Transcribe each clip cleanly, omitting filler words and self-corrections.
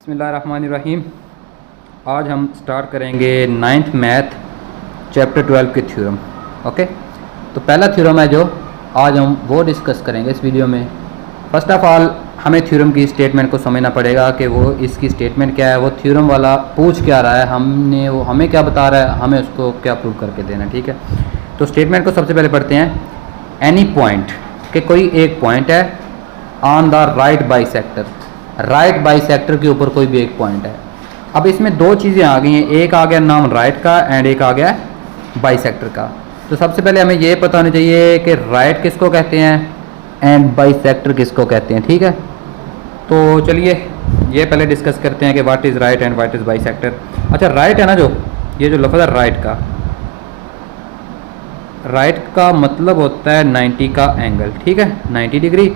बिस्मिल्लाहिर्रहमानिर्रहीम। आज हम स्टार्ट करेंगे नाइन्थ मैथ चैप्टर 12 के थ्योरम। ओके, तो पहला थ्योरम है जो आज हम वो डिस्कस करेंगे इस वीडियो में। फर्स्ट ऑफ ऑल हमें थ्योरम की स्टेटमेंट को समझना पड़ेगा कि वो इसकी स्टेटमेंट क्या है, वो थ्योरम वाला पूछ क्या रहा है, हमने वो हमें क्या बता रहा है, हमें उसको क्या प्रूव करके देना है। ठीक है, तो स्टेटमेंट को सबसे पहले पढ़ते हैं। एनी पॉइंट के कोई एक पॉइंट है on the right bisector, right bisector के ऊपर कोई भी एक पॉइंट है। अब इसमें दो चीज़ें आ गई हैं, एक आ गया नाम राइट का एंड एक आ गया बाइसेक्टर का। तो सबसे पहले हमें ये पता होना चाहिए कि राइट किसको कहते हैं एंड बाइसेक्टर किसको कहते हैं। ठीक है, तो चलिए ये पहले डिस्कस करते हैं कि what is right and what is bisector. अच्छा, राइट है ना, जो ये जो लफ्ज़ है राइट का, राइट का मतलब होता है 90 का एंगल। ठीक है, 90 डिग्री।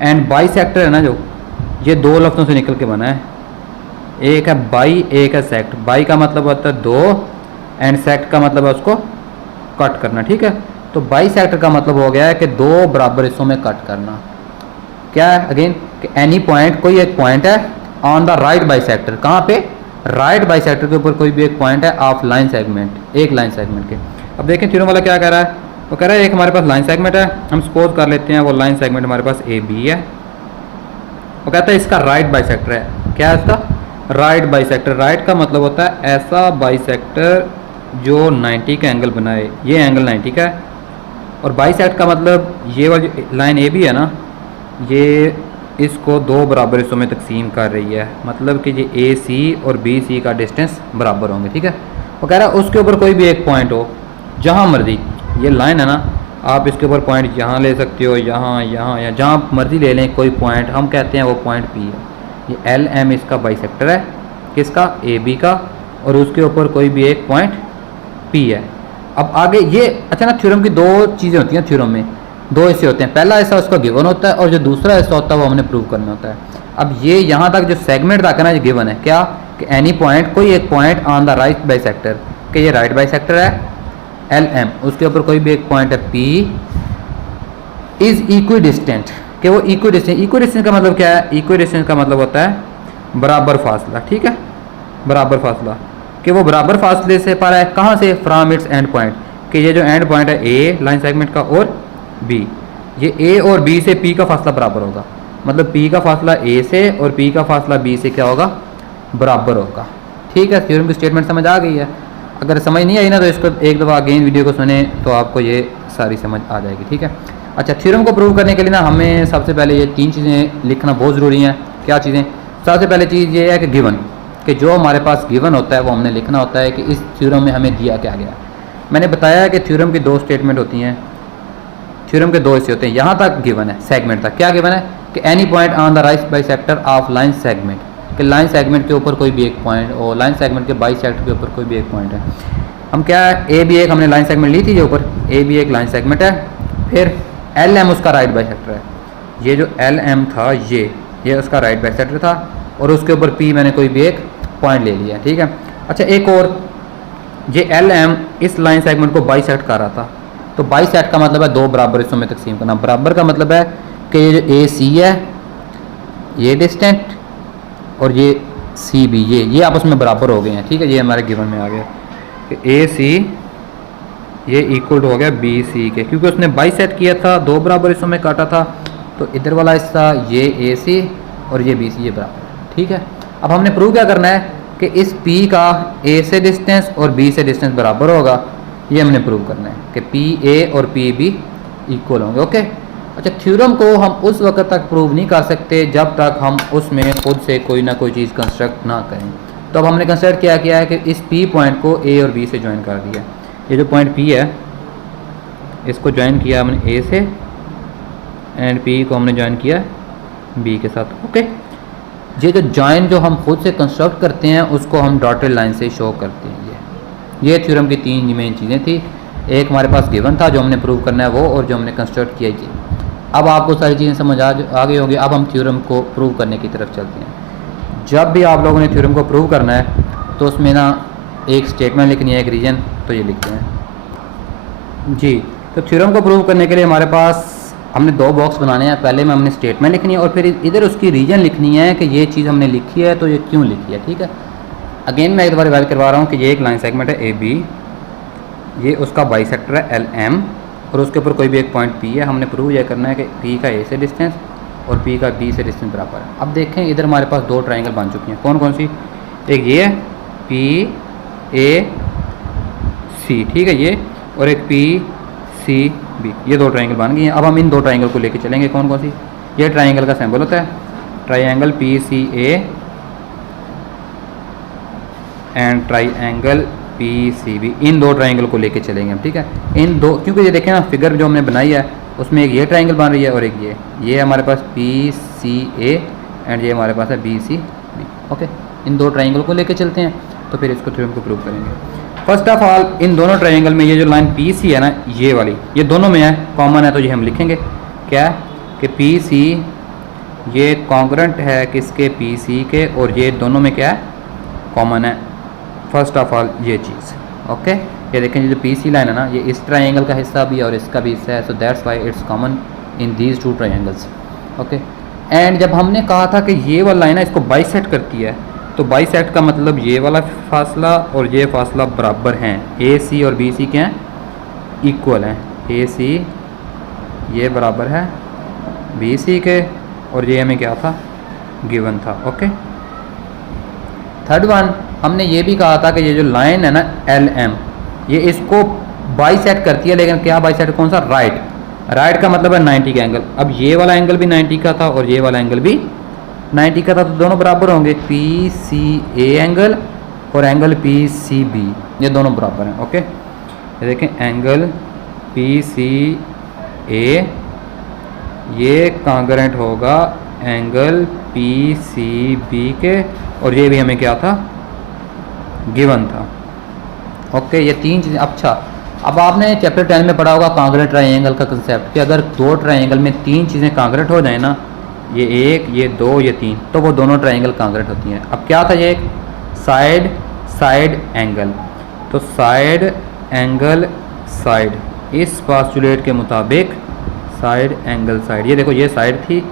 एंड बाइसेक्टर है ना, जो ये दो लफ्ज़ों से निकल के बना है, एक है बाई एक है सेक्ट। बाई का मतलब होता है दो एंड सेक्ट का मतलब है उसको कट करना। ठीक है, तो बाई सेक्टर का मतलब हो गया है कि दो बराबर हिस्सों में कट करना। क्या है अगेन कि एनी पॉइंट, कोई एक पॉइंट है ऑन द राइट बाइसेक्टर, कहाँ पे, राइट बाइसेक्टर के ऊपर कोई भी एक पॉइंट है ऑफ लाइन सेगमेंट, एक लाइन सेगमेंट के। अब देखें थ्योरम वाला क्या कह रहा है, वो कह रहा है एक हमारे पास लाइन सेगमेंट है, हम सपोज कर लेते हैं वो लाइन सेगमेंट हमारे पास ए बी है। वो कहता है इसका राइट बाइसेक्टर है। क्या है इसका राइट बाइसेक्टर? राइट का मतलब होता है ऐसा बाइसेक्टर जो 90 का एंगल बनाए, ये एंगल 90 का है। और बाइसेक्ट का मतलब ये वाली लाइन ए बी है ना, ये इसको दो बराबर हिस्सों में तकसीम कर रही है, मतलब कि ये ए सी और बी सी का डिस्टेंस बराबर होंगे। ठीक है, वो कह रहा है उसके ऊपर कोई भी एक पॉइंट हो, जहाँ मर्जी, ये लाइन है ना, आप इसके ऊपर पॉइंट यहाँ ले सकते हो, यहाँ यहाँ या जहाँ मर्जी ले लें कोई पॉइंट, हम कहते हैं वो पॉइंट पी है। ये एल एम इसका बाइसेक्टर है, किसका, ए बी का, और उसके ऊपर कोई भी एक पॉइंट पी है। अब आगे ये अच्छा ना, थ्योरम की दो चीज़ें होती हैं, थ्योरम में दो हिस्से होते हैं, पहला हिस्सा उसका गिवन होता है और जो दूसरा हिस्सा होता है वो हमने प्रूव करना होता है। अब ये यहाँ तक जो सेगमेंट तक है ना, ये गिवन है क्या कि एनी पॉइंट, कोई एक point on the right bisector, कि ये राइट बाइसेक्टर है एल एम, उसके ऊपर कोई भी एक पॉइंट है पी, इज इक्वी डिस्टेंट, कि वो इक्वी डिस्टेंस। इक्वी डिस्टेंस का मतलब क्या है, इक्वी डिस्टेंस का मतलब होता है बराबर फासला। ठीक है, बराबर फासला, कि वो बराबर फासले से पर है, कहाँ से, फ्रॉम इट्स एंड पॉइंट, कि ये जो एंड पॉइंट है ए लाइन सेगमेंट का और बी, ये ए और बी से पी का फासला बराबर होगा, मतलब पी का फासला ए से और पी का फासला बी से क्या होगा, बराबर होगा। ठीक है, थ्योरम की स्टेटमेंट समझ आ गई है। अगर समझ नहीं आई ना तो इसको एक दफ़ा अगेन वीडियो को सुने तो आपको ये सारी समझ आ जाएगी। ठीक है, अच्छा, थ्योरम को प्रूव करने के लिए ना हमें सबसे पहले ये तीन चीज़ें लिखना बहुत ज़रूरी हैं। क्या चीज़ें? सबसे पहले चीज़ ये है कि गिवन, कि जो हमारे पास गिवन होता है वो हमने लिखना होता है कि इस थ्योरम में हमें दिया क्या गया। मैंने बताया कि थ्योरम की दो स्टेटमेंट होती हैं, थ्योरम के दो हिस्से होते हैं, यहाँ तक गिवन है, सेगमेंट तक क्या गिवन है कि any point on the right bisector of line segment, कि लाइन सेगमेंट के ऊपर कोई भी एक पॉइंट, और लाइन सेगमेंट के बाइसेक्टर के ऊपर कोई भी एक पॉइंट है। हम क्या है, ए बी एक हमने लाइन सेगमेंट ली थी, जो ऊपर ए बी एक लाइन सेगमेंट है, फिर एल एम उसका राइट बाइसेक्टर है, ये जो एल एम था ये उसका राइट बाइसेक्टर था, और उसके ऊपर पी मैंने कोई भी एक पॉइंट ले लिया। ठीक है, अच्छा, एक और, ये एल एम इस लाइन सेगमेंट को बाइसेक्ट कर रहा था, तो बाइसेक्ट का मतलब है दो बराबर हिस्सों में तकसीम करना। बराबर का मतलब है कि ये जो ए सी है ये डिस्टेंट और ये सी बी ये आपस में बराबर हो गए हैं। ठीक है, ये हमारे गिवन में आ गया कि ए सी ये इक्वल हो गया बी सी के, क्योंकि उसने बाइसेक्ट किया था, दो बराबर हिस्सों में काटा था, तो इधर वाला हिस्सा ये ए सी और ये बी सी ये बराबर। ठीक है, अब हमने प्रूव क्या करना है कि इस P का A से डिस्टेंस और B से डिस्टेंस बराबर होगा, ये हमने प्रूव करना है कि PA और PB इक्वल होंगे। ओके, अच्छा, थ्योरम को हम उस वक्त तक प्रूव नहीं कर सकते जब तक हम उसमें खुद से कोई ना कोई चीज़ कंस्ट्रक्ट ना करें। तो अब हमने कंस्ट्रक्ट किया है कि इस P पॉइंट को A और B से ज्वाइन कर दिया। ये जो पॉइंट P है इसको ज्वाइन किया हमने A से, एंड P को हमने ज्वाइन किया B के साथ। ओके, ये जो जॉइन जो हम खुद से कंस्ट्रक्ट करते हैं उसको हम डॉटेड लाइन से शो करते हैं। ये थ्योरम की तीन मेन चीज़ें थी, एक हमारे पास गिवन था जो हमने प्रूव करना है वो, और जो हमने कंस्ट्रक्ट किया ये। अब आपको सारी चीज़ें समझ आ गई होगी। अब हम थ्योरम को प्रूव करने की तरफ चलते हैं। जब भी आप लोगों ने थ्योरम को प्रूव करना है तो उसमें ना एक स्टेटमेंट लिखनी है, एक रीजन, तो ये लिखते हैं जी। तो थ्योरम को प्रूव करने के लिए हमारे पास हमने दो बॉक्स बनाने हैं, पहले में हमने स्टेटमेंट लिखनी है और फिर इधर उसकी रीजन लिखनी है कि ये चीज़ हमने लिखी है तो ये क्यों लिखी है, ठीक है। अगेन मैं एक बार रिवाइज करवा रहा हूँ कि ये एक लाइन सेगमेंट है ए बी, ये उसका बाई सेक्टर है एल एम, और उसके ऊपर कोई भी एक पॉइंट पी है। हमने प्रूव यह करना है कि पी का ए से डिस्टेंस और पी का बी से डिस्टेंस बराबर है। अब देखें इधर हमारे पास दो ट्राइंगल बन चुकी हैं, कौन कौन सी, एक ये है पी ए सी, ठीक है ये, और एक पी सी बी, ये दो ट्राइंगल बन गई हैं। अब हम इन दो ट्राइंगल को लेके चलेंगे, कौन कौन सी, ये ट्राइंगल का सिंबल होता है triangle P C A and triangle P C B, इन दो ट्राइंगल को लेके चलेंगे हम, ठीक है। इन दो, क्योंकि ये देखें ना फिगर जो हमने बनाई है उसमें एक ये ट्राइंगल बन रही है और एक ये हमारे पास पी सी ए एंड ये हमारे पास है बी सी बी, ओके। इन दो ट्राइंगल को लेके चलते हैं तो फिर इसको थ्योरम को प्रूव करेंगे। फर्स्ट ऑफ ऑल इन दोनों ट्राइंगल में ये जो लाइन पी सी है ना, ये वाली, ये दोनों में है, कॉमन है, तो ये हम लिखेंगे क्या कि पी सी ये कॉन्ग्रुएंट है किसके, पी सी के, और ये दोनों में क्या है, कॉमन है। फर्स्ट ऑफ ऑल ये चीज़, ओके। ये देखें ये जो पी सी लाइन है ना, ये इस ट्राइंगल का हिस्सा भी है और इसका भी हिस्सा है, so that's why it's common in these two triangles, okay. And जब हमने कहा था कि ये वाला लाइन है इसको बाइसेक्ट करती है, तो बाइसेक्ट का मतलब ये वाला फासला और ये फासला बराबर हैं, ए सी और बी सी क्या हैं, इक्वल हैं, ए सी ये बराबर है बी सी के, और ये हमें क्या था, गिवन था, ओके। थर्ड वन हमने ये भी कहा था कि ये जो लाइन है ना एल एम, ये इसको बाइसेक्ट करती है, लेकिन क्या बाइसेक्ट, कौन सा, राइट, राइट का मतलब है 90 का एंगल। अब ये वाला एंगल भी 90 का था और ये वाला एंगल भी 90 का था, तो दोनों बराबर होंगे, पी सी ए एंगल और एंगल पी सी बी, ये दोनों बराबर हैं, ओके। ये देखें एंगल पी सी ए ये कॉन्ग्रुएंट होगा एंगल पी सी बी के, और ये भी हमें क्या था, गिवन था, ओके। ये तीन चीज़ें। अच्छा, अब आपने चैप्टर 10 में पढ़ा होगा कॉन्ग्रुएंट ट्राइंगल का कंसेप्ट, कि अगर दो ट्राइंगल में तीन चीज़ें कॉन्ग्रुएंट हो जाए ना, ये एक, ये दो, ये तीन, तो वो दोनों ट्राइंगल कॉन्ग्रुएंट होती हैं। अब क्या था ये, एक साइड साइड एंगल, तो साइड एंगल साइड, इस पास्टुलेट के मुताबिक साइड एंगल साइड, ये देखो ये साइड थी,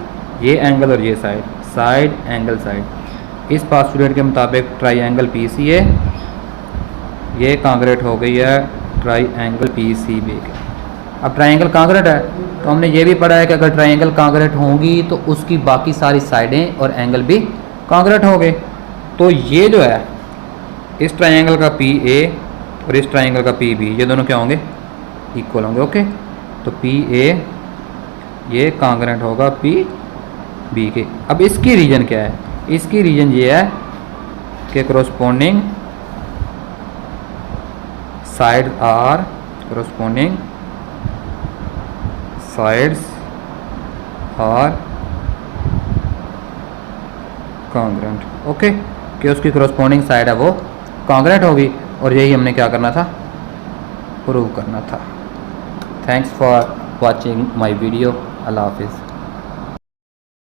ये एंगल और ये साइड, साइड एंगल साइड, इस पास्टुलेट के मुताबिक ट्राइंगल पी सी ए ये कॉन्ग्रुएंट हो गई है ट्राइंगल पी सी बी के। अब ट्राइंगल कॉन्ग्रुएंट है तो हमने ये भी पढ़ा है कि अगर ट्राइंगल कॉन्ग्रुएंट होंगी तो उसकी बाकी सारी साइडें और एंगल भी कॉन्ग्रुएंट होंगे। तो ये जो है इस ट्राइंगल का पी ए और इस ट्राइंगल का पी बी, ये दोनों क्या होंगे, इक्वल होंगे, ओके। तो पी ए ये कॉन्ग्रुएंट होगा पी बी के। अब इसकी रीजन क्या है, इसकी रीजन ये है कि corresponding side are, corresponding sides are congruent, okay, कि उसकी कोरोस्पोंडिंग साइड है वो कॉन्ग्रुएंट होगी, और यही हमने क्या करना था, प्रूव करना था। Thanks for watching my video, अल्लाह हाफिज़।